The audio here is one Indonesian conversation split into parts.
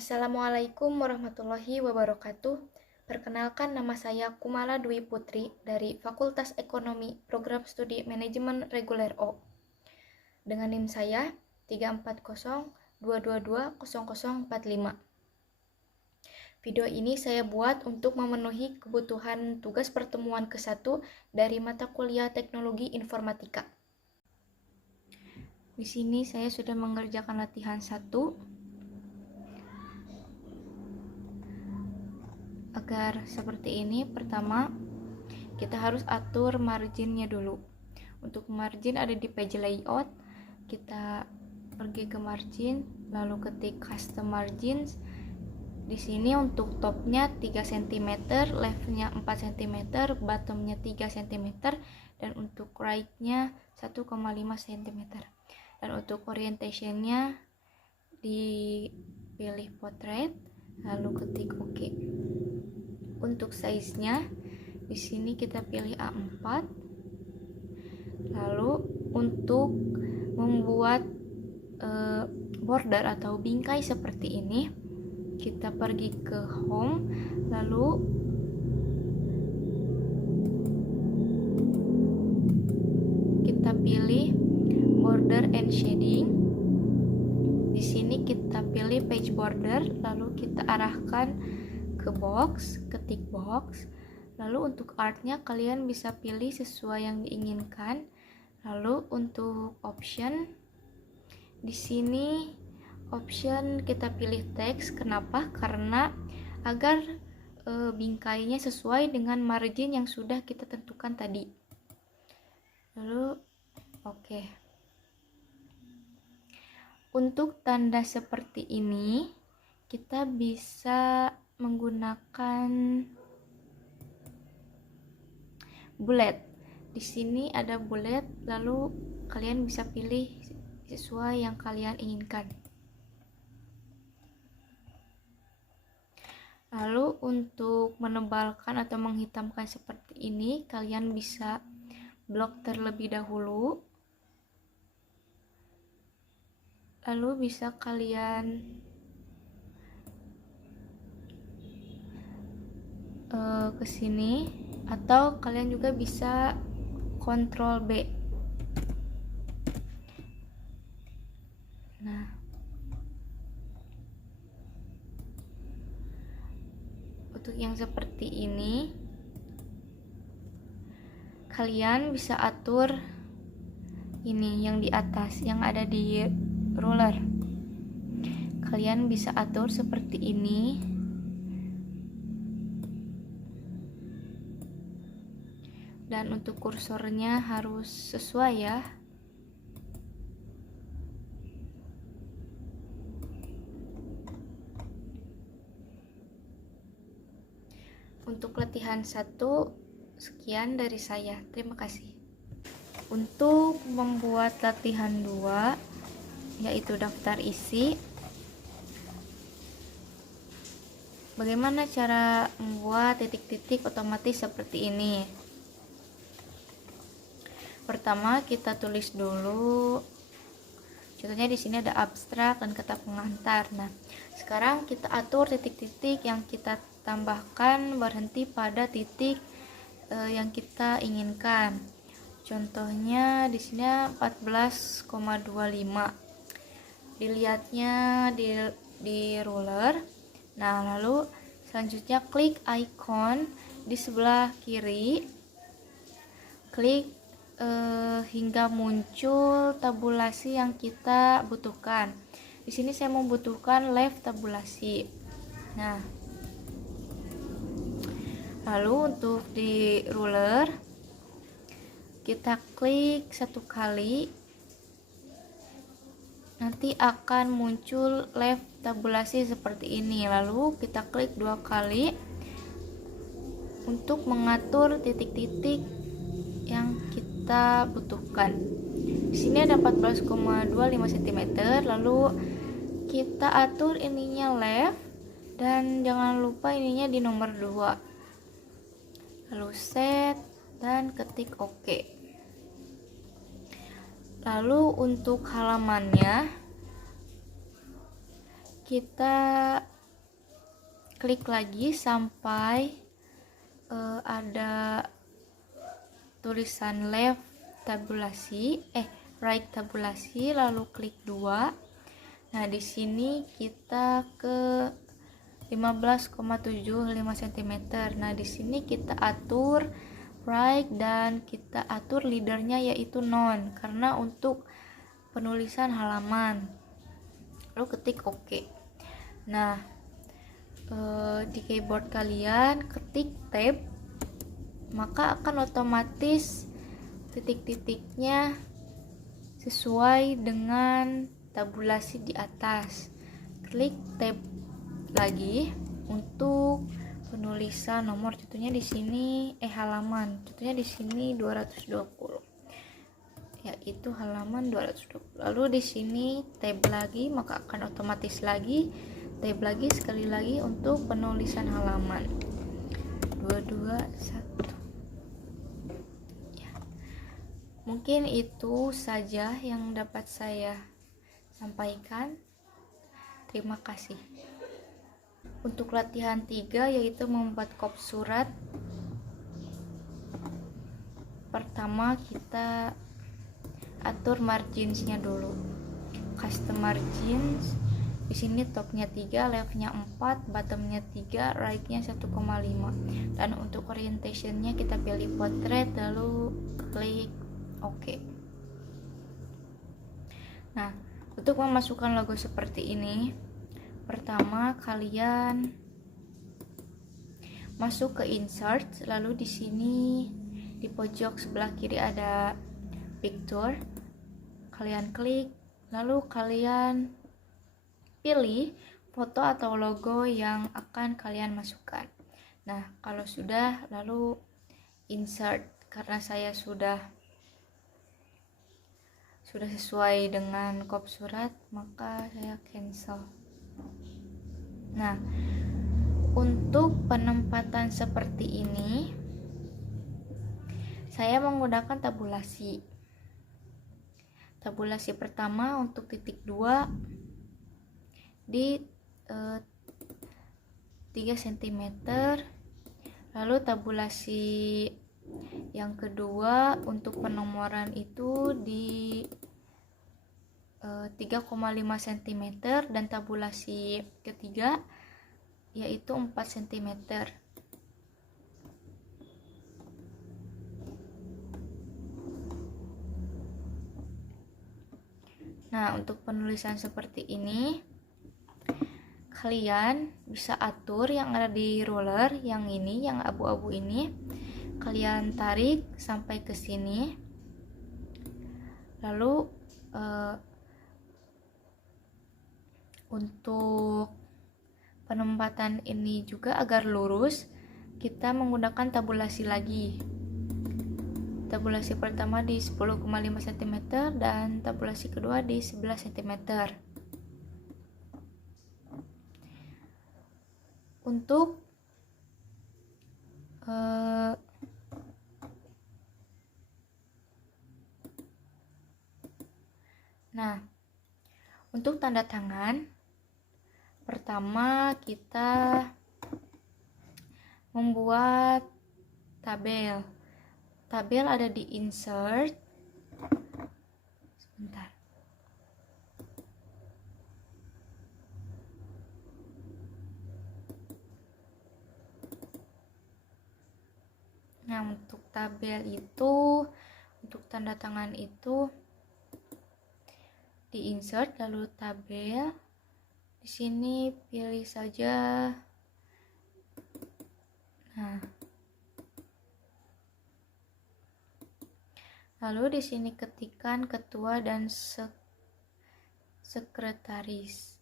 Assalamualaikum warahmatullahi wabarakatuh. Perkenalkan, nama saya Kumala Dwi Putri dari Fakultas Ekonomi Program Studi Manajemen Reguler O. Dengan NIM saya 34022200045. Video ini saya buat untuk memenuhi kebutuhan tugas pertemuan ke-1 dari mata kuliah Teknologi Informatika. Di sini saya sudah mengerjakan latihan 1. Agar seperti ini, pertama kita harus atur marginnya dulu. Untuk margin ada di page layout, kita pergi ke margin, lalu ketik custom margins. Di sini untuk topnya 3 cm, leftnya 4 cm, bottomnya 3 cm, dan untuk right-nya 1,5 cm. Dan untuk orientationnya dipilih portrait, lalu ketik OK. Untuk size-nya di sini kita pilih A4. Lalu untuk membuat border atau bingkai seperti ini, kita pergi ke home, lalu kita pilih border and shading. Di sini kita pilih page border, lalu kita arahkan ke box, ketik box. Lalu untuk artnya kalian bisa pilih sesuai yang diinginkan. Lalu untuk option, di sini option kita pilih teks. Kenapa? Karena agar bingkainya sesuai dengan margin yang sudah kita tentukan tadi. Lalu oke. Untuk tanda seperti ini kita bisa menggunakan bullet. Di sini ada bullet, lalu kalian bisa pilih sesuai yang kalian inginkan. Lalu untuk menebalkan atau menghitamkan seperti ini, kalian bisa blok terlebih dahulu. Lalu bisa kalian ke sini, atau kalian juga bisa Ctrl B. Nah, untuk yang seperti ini kalian bisa atur ini yang di atas yang ada di ruler. Kalian bisa atur seperti ini. Dan untuk kursornya harus sesuai ya. Untuk latihan 1 sekian dari saya. Terima kasih. Untuk membuat latihan 2 yaitu daftar isi. Bagaimana cara membuat titik-titik otomatis seperti ini? Pertama kita tulis dulu. Contohnya di sini ada abstrak dan kata pengantar. Nah, sekarang kita atur titik-titik yang kita tambahkan berhenti pada titik yang kita inginkan. Contohnya di sini 14,25. Dilihatnya di ruler. Nah, lalu selanjutnya klik icon di sebelah kiri. Klik hingga muncul tabulasi yang kita butuhkan. Di sini saya membutuhkan left tabulasi. Nah, lalu untuk di ruler kita klik 1 kali, nanti akan muncul left tabulasi seperti ini. Lalu kita klik 2 kali untuk mengatur titik-titik yang kita butuhkan. Di sini ada 14,25 cm, lalu kita atur ininya left dan jangan lupa ininya di nomor 2. Lalu set dan ketik OK. Lalu untuk halamannya kita klik lagi sampai ada tulisan left tabulasi, right tabulasi, lalu klik 2. Nah, di sini kita ke 15,75 cm. Nah, di sini kita atur right dan kita atur leadernya yaitu non, karena untuk penulisan halaman. Lalu ketik OK. Nah, di keyboard kalian ketik tab, maka akan otomatis titik-titiknya sesuai dengan tabulasi di atas. Klik tab lagi untuk penulisan nomor, contohnya di sini halaman, contohnya di sini 220, yaitu halaman 220. Lalu di sini tab lagi, maka akan otomatis lagi tab lagi sekali lagi untuk penulisan halaman 221. Ya. Mungkin itu saja yang dapat saya sampaikan. Terima kasih. Untuk latihan 3 yaitu membuat kop surat. Pertama kita atur marginsnya dulu. Custom margins. Di sini topnya 3, leftnya 4, bottomnya 3, rightnya 1,5. Dan untuk orientationnya kita pilih portrait, lalu klik OK. Nah, untuk memasukkan logo seperti ini, pertama kalian masuk ke insert, lalu di sini di pojok sebelah kiri ada picture, kalian klik, lalu kalian pilih foto atau logo yang akan kalian masukkan. Nah, kalau sudah, lalu insert. Karena saya sudah sesuai dengan kop surat, maka saya cancel. Nah, untuk penempatan seperti ini saya menggunakan tabulasi. Tabulasi pertama untuk titik 2 di 3 cm, lalu tabulasi yang kedua untuk penomoran itu di 3,5 cm, dan tabulasi ketiga yaitu 4 cm. Nah, untuk penulisan seperti ini kalian bisa atur yang ada di ruler, yang ini, yang abu-abu ini, kalian tarik sampai ke sini. Lalu untuk penempatan ini juga agar lurus, kita menggunakan tabulasi lagi. Tabulasi pertama di 10,5 cm dan tabulasi kedua di 11 cm. Untuk untuk tanda tangan, pertama kita membuat tabel. Tabel ada di insert. Sebentar. Nah, untuk tabel itu, untuk tanda tangan itu di insert, lalu tabel. Di sini pilih saja. Nah, lalu di sini ketikkan ketua dan sekretaris.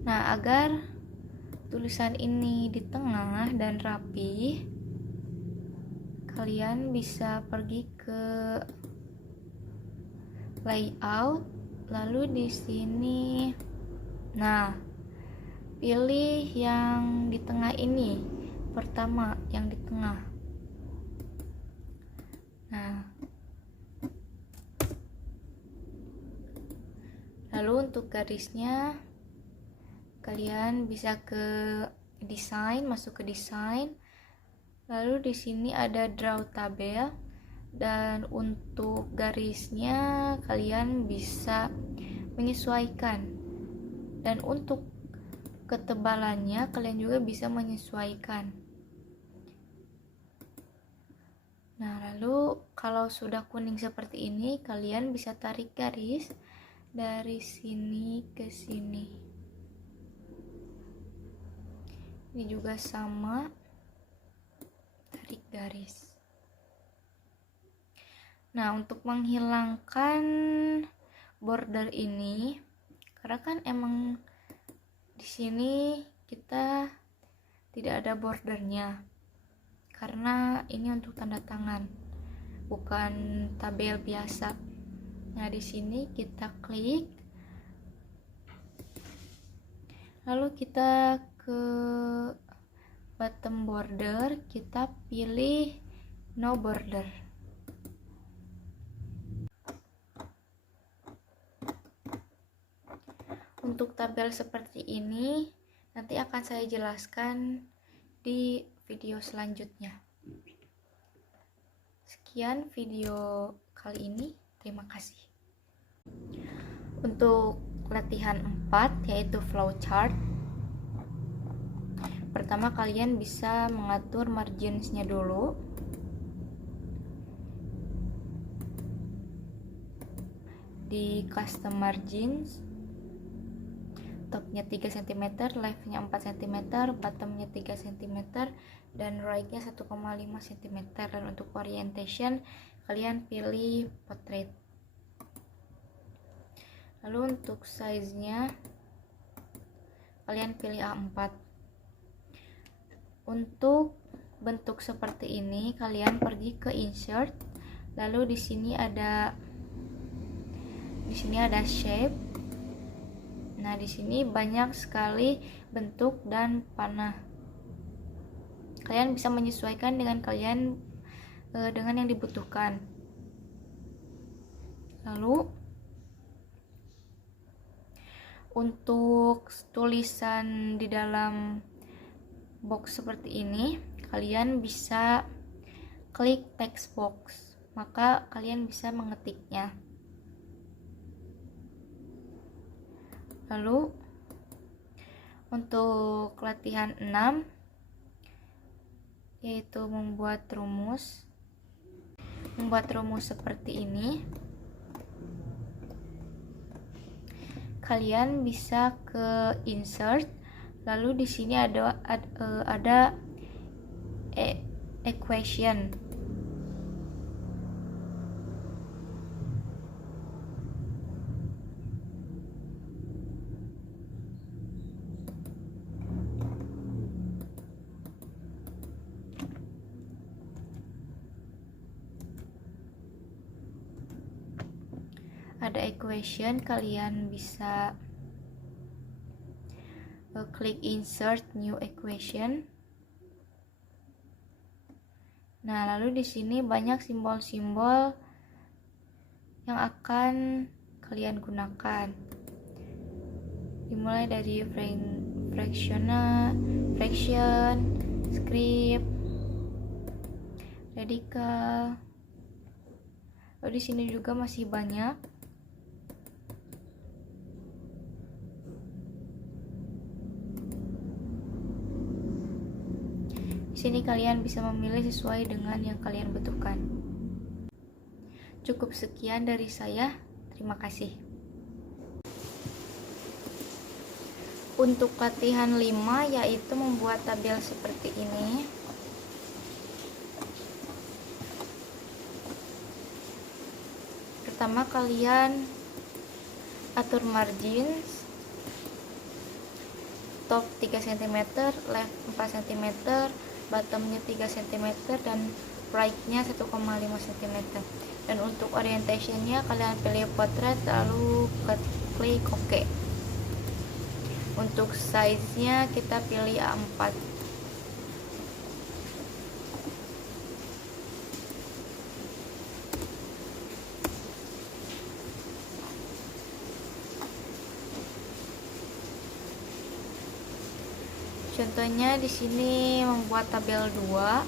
Nah, agar tulisan ini di tengah dan rapi, kalian bisa pergi ke layout, lalu di sini, nah, pilih yang di tengah ini, pertama yang di tengah. Nah, lalu untuk garisnya kalian bisa ke desain, masuk ke desain. Lalu di sini ada draw tabel, dan untuk garisnya kalian bisa menyesuaikan, dan untuk ketebalannya kalian juga bisa menyesuaikan. Nah, lalu kalau sudah kuning seperti ini, kalian bisa tarik garis dari sini ke sini. Ini juga sama, tarik garis. Nah, untuk menghilangkan border ini, karena kan emang di sini kita tidak ada bordernya, karena ini untuk tanda tangan, bukan tabel biasa. Nah, di sini kita klik, lalu kita ke bottom border, kita pilih no border. Untuk tabel seperti ini nanti akan saya jelaskan di video selanjutnya. Sekian video kali ini, terima kasih. Untuk latihan 4 yaitu flowchart, pertama kalian bisa mengatur marginsnya dulu. Di custom margins, topnya 3 cm, leftnya 4 cm, bottomnya 3 cm, dan rightnya 1,5 cm. Dan untuk orientation kalian pilih portrait. Lalu untuk size-nya kalian pilih A4. Untuk bentuk seperti ini kalian pergi ke insert, lalu di sini ada shape. Nah, di sini banyak sekali bentuk dan panah. Kalian bisa menyesuaikan dengan dengan yang dibutuhkan. Lalu untuk tulisan di dalam box seperti ini, kalian bisa klik text box, maka kalian bisa mengetiknya. Lalu untuk latihan 6 yaitu membuat rumus seperti ini. Kalian bisa ke insert, lalu di sini ada equation. Kalian bisa klik insert new equation. Nah, lalu di sini banyak simbol-simbol yang akan kalian gunakan, dimulai dari fraction, script, radical. Lalu di sini juga masih banyak. Di sini kalian bisa memilih sesuai dengan yang kalian butuhkan. Cukup sekian dari saya. Terima kasih. Untuk latihan 5 yaitu membuat tabel seperti ini. Pertama kalian atur margins, top 3 cm, left 4 cm, bottomnya 3 cm, dan right-nya 1,5 cm. Dan untuk orientation-nya kalian pilih portrait, lalu klik OK. Untuk size-nya kita pilih A4. Contohnya di sini membuat tabel 2.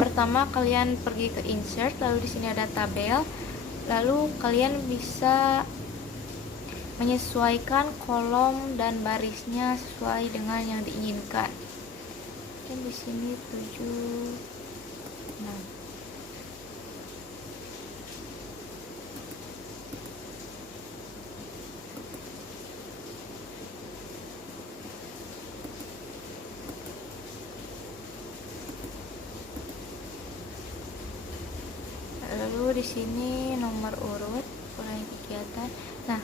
Pertama kalian pergi ke insert, lalu di sini ada tabel, lalu kalian bisa menyesuaikan kolom dan barisnya sesuai dengan yang diinginkan. Dan di sini 7, 6. Lalu di sini nomor urut, ulangi kegiatan. Nah,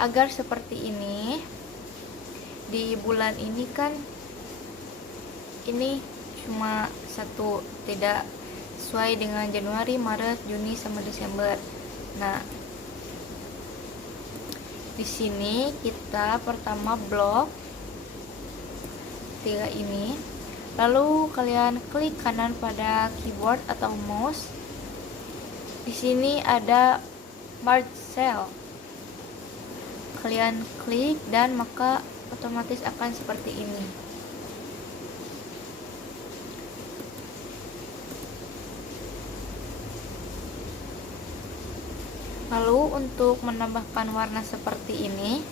agar seperti ini di bulan ini kan ini cuma satu, tidak sesuai dengan Januari, Maret, Juni sama Desember. Nah, di sini kita pertama blok 3 ini, lalu kalian klik kanan pada keyboard atau mouse. Di sini ada merge cell, kalian klik dan maka otomatis akan seperti ini. Lalu untuk menambahkan warna seperti ini,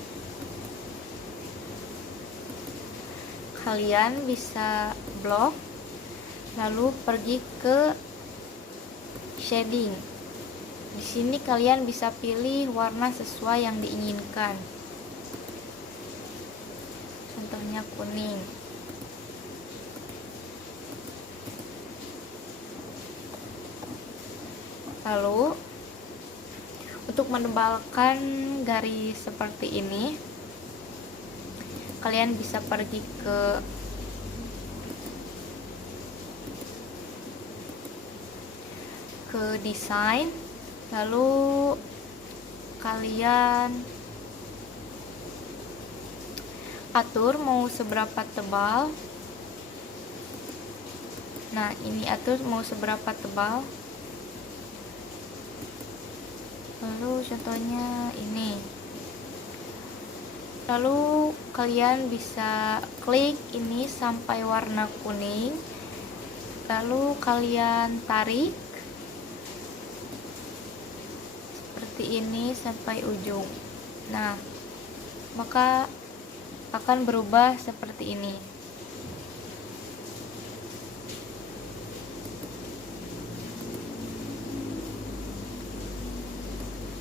kalian bisa blok lalu pergi ke shading. Di sini kalian bisa pilih warna sesuai yang diinginkan. Contohnya kuning. Lalu untuk menebalkan garis seperti ini, kalian bisa pergi ke desain, lalu kalian atur mau seberapa tebal. Nah, ini atur mau seberapa tebal. Lalu contohnya ini. Lalu kalian bisa klik ini sampai warna kuning, lalu kalian tarik seperti ini sampai ujung. Nah, maka akan berubah seperti ini.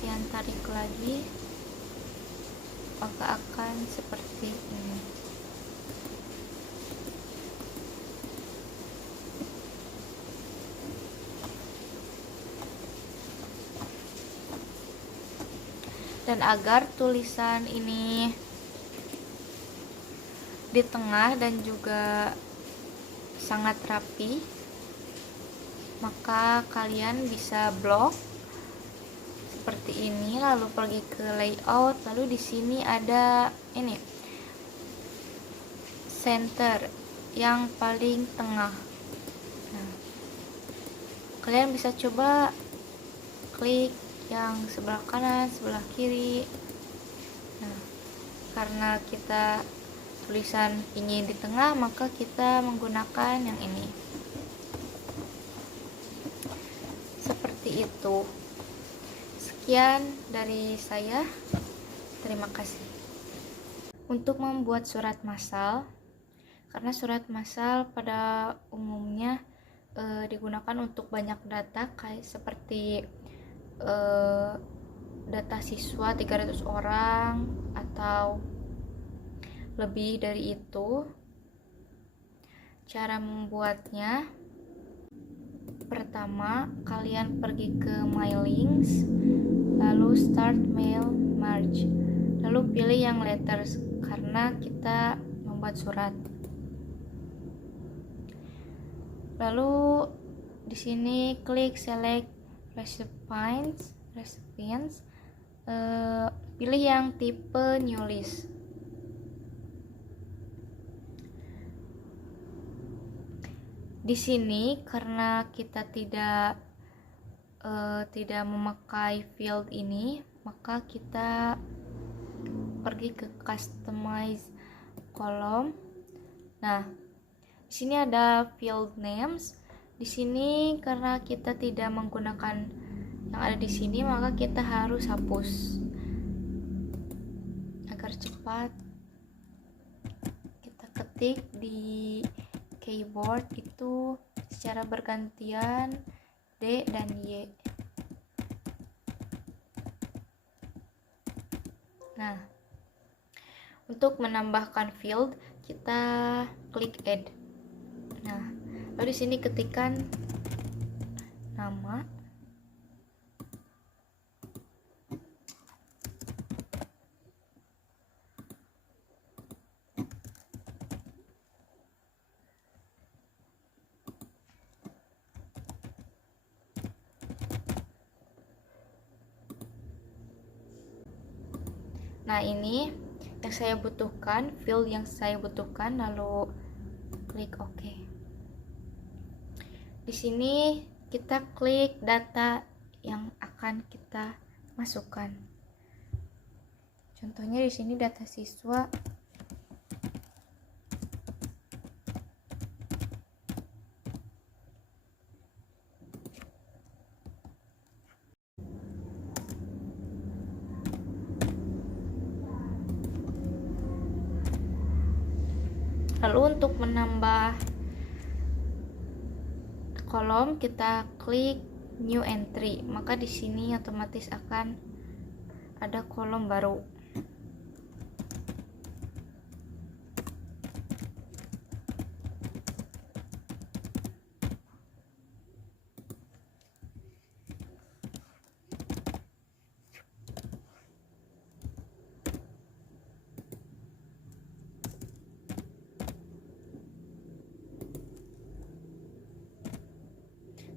Kalian tarik lagi, maka akan seperti ini. Dan agar tulisan ini di tengah dan juga sangat rapi, maka kalian bisa blok seperti ini, lalu pergi ke layout, lalu di sini ada ini center yang paling tengah. Nah, kalian bisa coba klik yang sebelah kanan, sebelah kiri. Nah, karena kita tulisan ingin di tengah, maka kita menggunakan yang ini. Seperti itu. Sekian dari saya. Terima kasih. Untuk membuat surat massal, karena surat massal pada umumnya digunakan untuk banyak data, kayak seperti data siswa 300 orang atau lebih dari itu. Cara membuatnya, pertama kalian pergi ke My Links, lalu Start Mail Merge, lalu pilih yang letters karena kita membuat surat. Lalu di sini klik select recipients, pilih yang tipe new list. Di sini karena kita tidak memakai field ini, maka kita pergi ke customize kolom. Nah, di sini ada field names. Di sini karena kita tidak menggunakan yang ada di sini, maka kita harus hapus. Agar cepat, kita ketik di keyboard itu secara bergantian D dan Y. Nah, untuk menambahkan field, kita klik add. Nah, lalu di sini ketikkan nama. Nah, ini yang saya butuhkan, field yang saya butuhkan, lalu klik OK. Di sini kita klik data yang akan kita masukkan. Contohnya di sini data siswa. Lalu untuk menambah kolom, kita klik new entry, maka di sini otomatis akan ada kolom baru.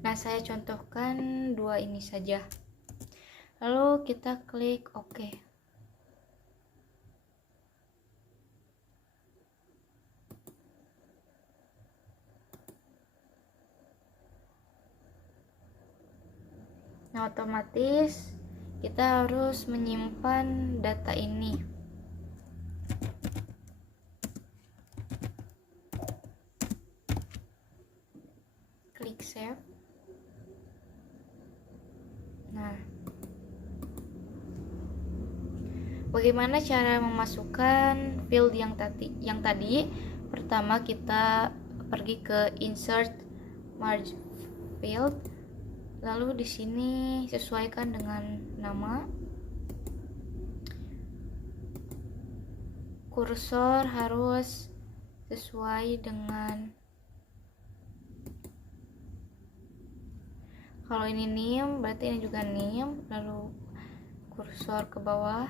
Nah, saya contohkan dua ini saja. Lalu kita klik OK. Nah, otomatis kita harus menyimpan data ini. Klik save. Nah, bagaimana cara memasukkan field yang tadi? Pertama, kita pergi ke insert merge field, lalu di sini sesuaikan dengan nama. Kursor harus sesuai dengan, kalau ini name berarti ini juga name, lalu kursor ke bawah,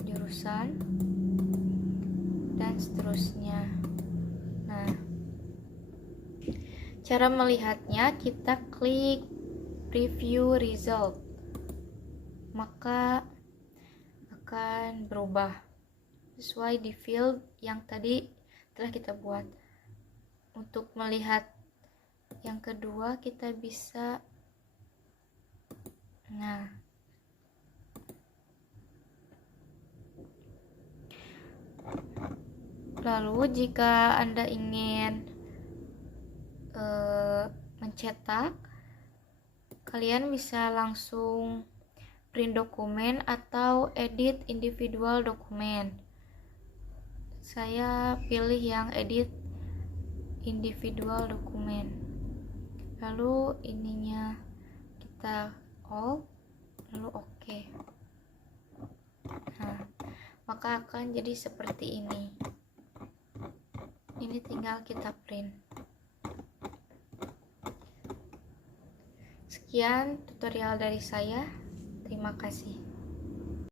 jurusan, dan seterusnya. Nah, cara melihatnya kita klik preview result, maka akan berubah sesuai di field yang tadi telah kita buat. Untuk melihat yang kedua, kita bisa, nah, lalu jika Anda ingin mencetak, kalian bisa langsung print dokumen atau edit individual dokumen. Saya pilih yang edit individual dokumen. Lalu ininya kita all, lalu OK. Nah, maka akan jadi seperti ini. Ini tinggal kita print. Sekian tutorial dari saya. Terima kasih.